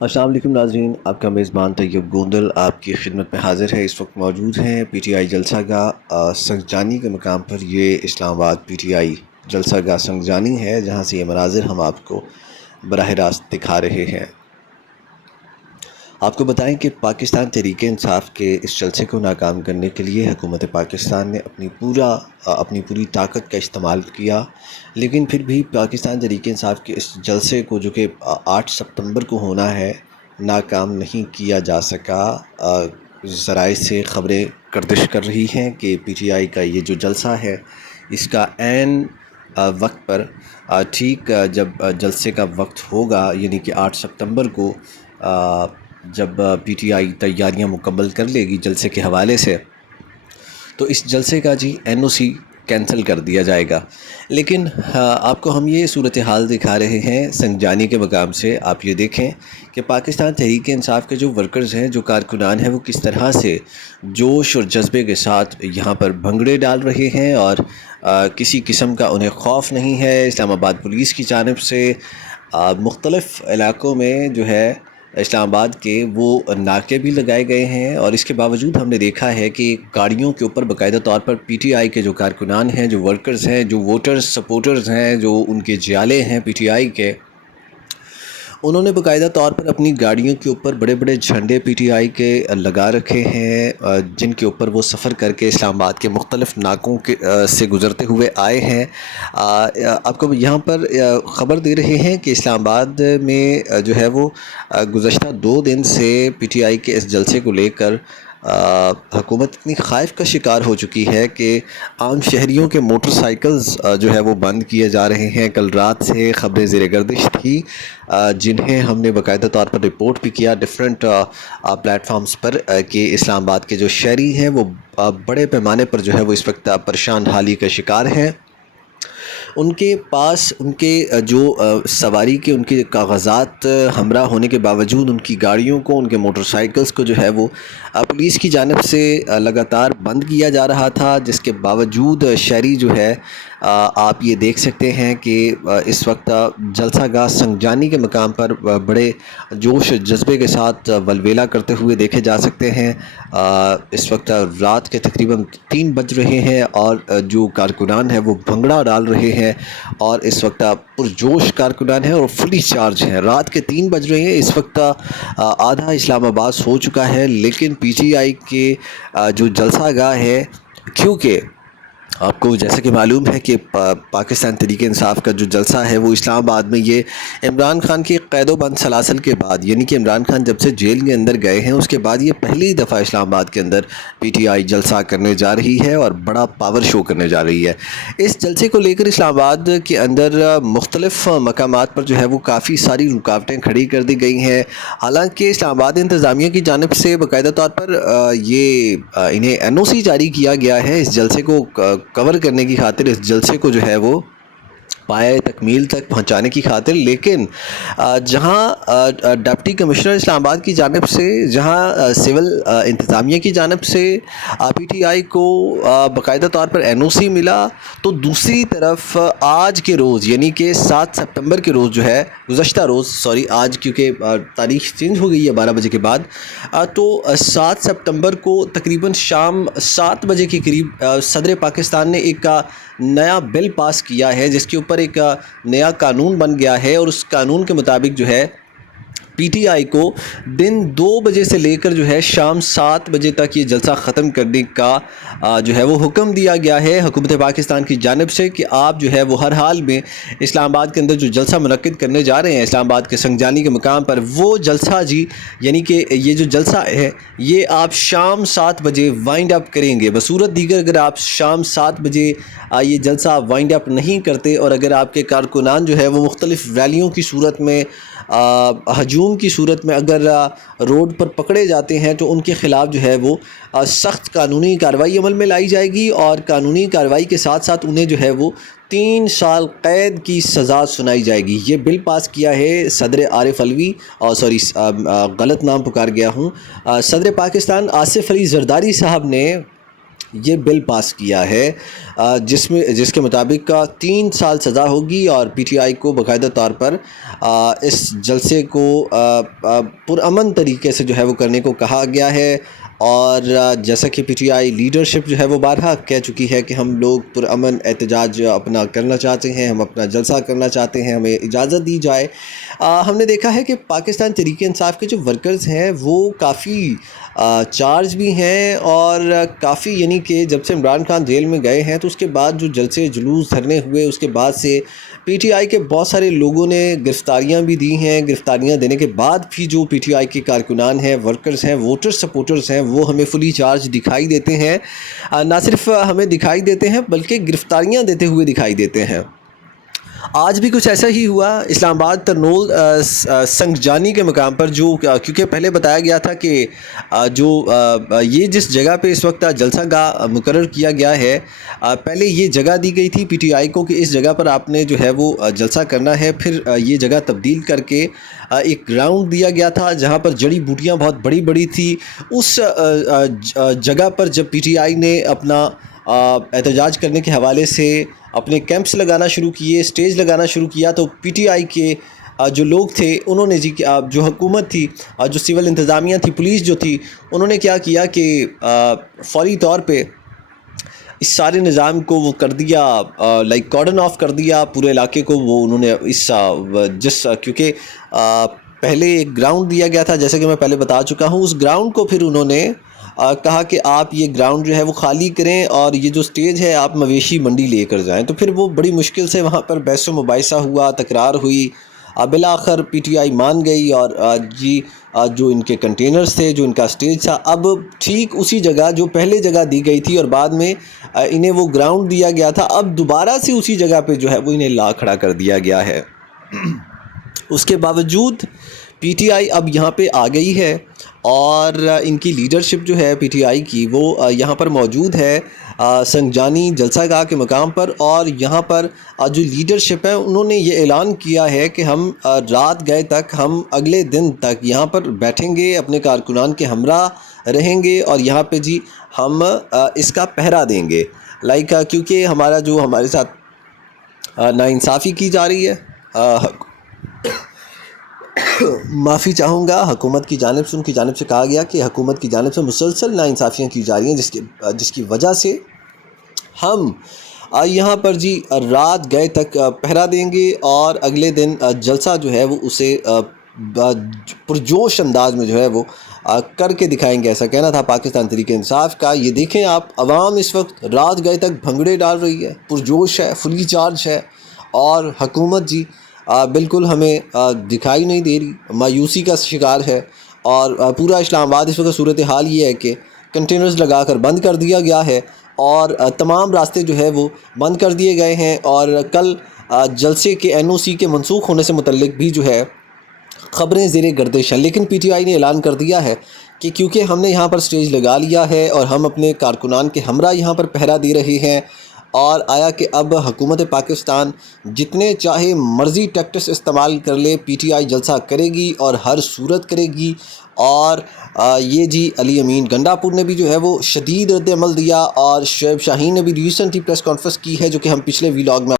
السلام علیکم ناظرین، آپ کا میزبان طیب گوندل آپ کی خدمت میں حاضر ہے۔ اس وقت موجود ہیں پی ٹی آئی جلسہ گاہ سنگجانی کے مقام پر۔ یہ اسلام آباد پی ٹی آئی جلسہ گاہ سنگجانی ہے، جہاں سے یہ مناظر ہم آپ کو براہ راست دکھا رہے ہیں۔ آپ کو بتائیں کہ پاکستان تحریک انصاف کے اس جلسے کو ناکام کرنے کے لیے حکومت پاکستان نے اپنی پوری طاقت کا استعمال کیا، لیکن پھر بھی پاکستان تحریک انصاف کے اس جلسے کو، جو کہ 8 ستمبر کو ہونا ہے، ناکام نہیں کیا جا سکا۔ ذرائع سے خبریں گردش کر رہی ہیں کہ پی ٹی آئی کا یہ جو جلسہ ہے، اس کا عین وقت پر ٹھیک جب جلسے کا وقت ہوگا، یعنی کہ 8 ستمبر کو جب پی ٹی آئی تیاریاں مکمل کر لے گی جلسے کے حوالے سے، تو اس جلسے کا این او سی کینسل کر دیا جائے گا۔ لیکن آپ کو ہم یہ صورتحال دکھا رہے ہیں سنگجانی کے مقام سے۔ آپ یہ دیکھیں کہ پاکستان تحریک انصاف کے جو ورکرز ہیں، جو کارکنان ہیں، وہ کس طرح سے جوش اور جذبے کے ساتھ یہاں پر بھنگڑے ڈال رہے ہیں، اور کسی قسم کا انہیں خوف نہیں ہے۔ اسلام آباد پولیس کی جانب سے مختلف علاقوں میں جو ہے اسلام آباد کے وہ ناکے بھی لگائے گئے ہیں، اور اس کے باوجود ہم نے دیکھا ہے کہ گاڑیوں کے اوپر باقاعدہ طور پر پی ٹی آئی کے جو کارکنان ہیں، جو ورکرز ہیں، جو ووٹرز سپورٹرز ہیں، جو ان کے جیالے ہیں پی ٹی آئی کے، انہوں نے باقاعدہ طور پر اپنی گاڑیوں کے اوپر بڑے بڑے جھنڈے پی ٹی آئی کے لگا رکھے ہیں، جن کے اوپر وہ سفر کر کے اسلام آباد کے مختلف ناکوں سے گزرتے ہوئے آئے ہیں۔ آپ کو یہاں پر خبر دے رہے ہیں کہ اسلام آباد میں جو ہے وہ گزشتہ 2 دن سے پی ٹی آئی کے اس جلسے کو لے کر حکومت اتنی خائف کا شکار ہو چکی ہے کہ عام شہریوں کے موٹر سائیکلز جو ہے وہ بند کیے جا رہے ہیں۔ کل رات سے خبریں زیر گردش تھی، جنہیں ہم نے باقاعدہ طور پر رپورٹ بھی کیا ڈفرینٹ پلیٹ فارمز پر، کہ اسلام آباد کے جو شہری ہیں وہ بڑے پیمانے پر جو ہے وہ اس وقت پریشان حالی کا شکار ہیں۔ ان کے پاس ان کے جو سواری کے ان کے کاغذات ہمراہ ہونے کے باوجود ان کی گاڑیوں کو، ان کے موٹر سائیکلز کو جو ہے وہ پولیس کی جانب سے لگاتار بند کیا جا رہا تھا، جس کے باوجود شہری جو ہے آپ یہ دیکھ سکتے ہیں کہ اس وقت جلسہ گاہ سنگجانی کے مقام پر بڑے جوش جذبے کے ساتھ ولویلا کرتے ہوئے دیکھے جا سکتے ہیں۔ اس وقت رات کے تقریباً 3 بج رہے ہیں، اور جو کارکنان ہیں وہ بھنگڑا ڈال رہے ہیں، اور اس وقت پرجوش کارکنان ہیں اور فلی چارج ہیں۔ رات کے 3 بج رہے ہیں، اس وقت آدھا اسلام آباد سو چکا ہے، لیکن پی ٹی آئی کے جو جلسہ گاہ ہے، کیونکہ آپ کو جیسا کہ معلوم ہے کہ پاکستان تحریک انصاف کا جو جلسہ ہے وہ اسلام آباد میں یہ عمران خان کے قید و بند سلاسل کے بعد، یعنی کہ عمران خان جب سے جیل کے اندر گئے ہیں، اس کے بعد یہ پہلی دفعہ اسلام آباد کے اندر پی ٹی آئی جلسہ کرنے جا رہی ہے اور بڑا پاور شو کرنے جا رہی ہے۔ اس جلسے کو لے کر اسلام آباد کے اندر مختلف مقامات پر جو ہے وہ کافی ساری رکاوٹیں کھڑی کر دی گئی ہیں۔ حالانکہ اسلام آباد انتظامیہ کی جانب سے باقاعدہ طور پر یہ انہیں این او سی جاری کیا گیا ہے اس جلسے کو کور کرنے کی خاطر، اس جلسے کو جو ہے وہ پائے تکمیل تک پہنچانے کی خاطر، لیکن جہاں ڈپٹی کمشنر اسلام آباد کی جانب سے، جہاں سول انتظامیہ کی جانب سے پی ٹی آئی کو باقاعدہ طور پر این او سی ملا، تو دوسری طرف آج کے روز، یعنی کہ 7 ستمبر کے روز جو ہے، گزشتہ روز آج کیونکہ تاریخ چینج ہو گئی ہے 12 بجے کے بعد، تو 7 ستمبر کو تقریباً شام 7 بجے کے قریب صدر پاکستان نے ایک نیا بل پاس کیا ہے، جس کے اوپر ایک نیا قانون بن گیا ہے، اور اس قانون کے مطابق جو ہے پی ٹی آئی کو دن 2 بجے سے لے کر جو ہے شام 7 بجے تک یہ جلسہ ختم کرنے کا جو ہے وہ حکم دیا گیا ہے حکومت پاکستان کی جانب سے، کہ آپ جو ہے وہ ہر حال میں اسلام آباد کے اندر جو جلسہ منعقد کرنے جا رہے ہیں اسلام آباد کے سنگجانی کے مقام پر، وہ جلسہ یعنی کہ یہ جو جلسہ ہے یہ آپ شام 7 بجے وائنڈ اپ کریں گے۔ بصورت دیگر اگر آپ شام 7 بجے یہ جلسہ وائنڈ اپ نہیں کرتے، اور اگر آپ کے کارکنان جو ہے وہ مختلف ریلیوں کی صورت میں، ہجوم کی صورت میں اگر روڈ پر پکڑے جاتے ہیں، تو ان کے خلاف جو ہے وہ سخت قانونی کارروائی عمل میں لائی جائے گی، اور قانونی کارروائی کے ساتھ ساتھ انہیں جو ہے وہ 3 سال قید کی سزا سنائی جائے گی۔ یہ بل پاس کیا ہے صدر عارف علوی، غلط نام پکار گیا ہوں، صدر پاکستان آصف علی زرداری صاحب نے یہ بل پاس کیا ہے جس کے مطابق 3 سال سزا ہوگی، اور پی ٹی آئی کو باقاعدہ طور پر اس جلسے کو پرامن طریقے سے جو ہے وہ کرنے کو کہا گیا ہے۔ اور جیسا کہ پی ٹی آئی لیڈرشپ جو ہے وہ بارہا کہہ چکی ہے کہ ہم لوگ پرامن احتجاج اپنا کرنا چاہتے ہیں، ہم اپنا جلسہ کرنا چاہتے ہیں، ہمیں اجازت دی جائے۔ ہم نے دیکھا ہے کہ پاکستان تحریک انصاف کے جو ورکرز ہیں وہ کافی چارج بھی ہیں، اور کافی یعنی کہ جب سے عمران خان جیل میں گئے ہیں تو اس کے بعد جو جلسے جلوس دھرنے ہوئے، اس کے بعد سے پی ٹی آئی کے بہت سارے لوگوں نے گرفتاریاں بھی دی ہیں۔ گرفتاریاں دینے کے بعد بھی جو پی ٹی آئی کے کارکنان ہیں، ورکرز ہیں، ووٹر سپورٹرز ہیں، وہ ہمیں فلی چارج دکھائی دیتے ہیں۔ نہ صرف ہمیں دکھائی دیتے ہیں بلکہ گرفتاریاں دیتے ہوئے دکھائی دیتے ہیں۔ آج بھی کچھ ایسا ہی ہوا اسلام آباد ترنول سنگجانی کے مقام پر، جو کیونکہ پہلے بتایا گیا تھا کہ یہ جس جگہ پہ اس وقت جلسہ گاہ مقرر کیا گیا ہے، پہلے یہ جگہ دی گئی تھی پی ٹی آئی کو کہ اس جگہ پر آپ نے جو ہے وہ جلسہ کرنا ہے۔ پھر یہ جگہ تبدیل کر کے ایک گراؤنڈ دیا گیا تھا جہاں پر جڑی بوٹیاں بہت بڑی بڑی تھی۔ اس جگہ پر جب پی ٹی آئی نے اپنا احتجاج کرنے کے حوالے سے اپنے کیمپس لگانا شروع کیے، اسٹیج لگانا شروع کیا، تو پی ٹی آئی کے جو لوگ تھے انہوں نے جو حکومت تھی، جو سول انتظامیہ تھی، پولیس جو تھی، انہوں نے کیا کیا کہ فوری طور پہ اس سارے نظام کو وہ کر دیا، کارڈن آف کر دیا پورے علاقے کو۔ وہ انہوں نے کیونکہ پہلے ایک گراؤنڈ دیا گیا تھا، جیسے کہ میں پہلے بتا چکا ہوں، اس گراؤنڈ کو پھر انہوں نے کہا کہ آپ یہ گراؤنڈ جو ہے وہ خالی کریں، اور یہ جو سٹیج ہے آپ مویشی منڈی لے کر جائیں۔ تو پھر وہ بڑی مشکل سے وہاں پر بحث و مباحثہ ہوا، تکرار ہوئی، بالآخر پی ٹی آئی مان گئی، اور جو ان کے کنٹینرز تھے، جو ان کا سٹیج تھا، اب ٹھیک اسی جگہ جو پہلے جگہ دی گئی تھی اور بعد میں انہیں وہ گراؤنڈ دیا گیا تھا، اب دوبارہ سے اسی جگہ پہ جو ہے وہ انہیں لا کھڑا کر دیا گیا ہے۔ اس کے باوجود پی ٹی آئی اب یہاں پہ آ گئی ہے، اور ان کی لیڈرشپ جو ہے پی ٹی آئی کی وہ یہاں پر موجود ہے سنگجانی جلسہ گاہ کے مقام پر۔ اور یہاں پر جو لیڈرشپ ہے انہوں نے یہ اعلان کیا ہے کہ ہم رات گئے تک، ہم اگلے دن تک یہاں پر بیٹھیں گے، اپنے کارکنان کے ہمراہ رہیں گے، اور یہاں پہ ہم اس کا پہرا دیں گے، کیونکہ ہمارے ساتھ ناانصافی کی جا رہی ہے۔ معافی چاہوں گا، حکومت کی جانب سے، ان کی جانب سے کہا گیا کہ حکومت کی جانب سے مسلسل ناانصافیاں کی جا رہی ہیں، جس کی وجہ سے ہم یہاں پر رات گئے تک پہرا دیں گے، اور اگلے دن جلسہ جو ہے وہ اسے پرجوش انداز میں جو ہے وہ کر کے دکھائیں گے۔ ایسا کہنا تھا پاکستان تحریک انصاف کا۔ یہ دیکھیں آپ، عوام اس وقت رات گئے تک بھنگڑے ڈال رہی ہے، پرجوش ہے، فلی چارج ہے، اور حکومت بالکل ہمیں دکھائی نہیں دے رہی، مایوسی کا شکار ہے۔ اور پورا اسلام آباد اس وقت صورتحال یہ ہے کہ کنٹینرز لگا کر بند کر دیا گیا ہے، اور تمام راستے جو ہے وہ بند کر دیے گئے ہیں، اور کل جلسے کے این او سی کے منسوخ ہونے سے متعلق بھی جو ہے خبریں زیر گردش ہیں۔ لیکن پی ٹی آئی نے اعلان کر دیا ہے کہ کیونکہ ہم نے یہاں پر سٹیج لگا لیا ہے، اور ہم اپنے کارکنان کے ہمراہ یہاں پر پہرا دے رہے ہیں، اور آیا کہ اب حکومت پاکستان جتنے چاہے مرضی ٹیکٹس استعمال کر لے، پی ٹی آئی جلسہ کرے گی اور ہر صورت کرے گی۔ اور یہ علی امین گنڈا پور نے بھی جو ہے وہ شدید رد عمل دیا، اور شعیب شاہین نے بھی ریسنٹلی پریس کانفرنس کی ہے، جو کہ ہم پچھلے ویلاگ میں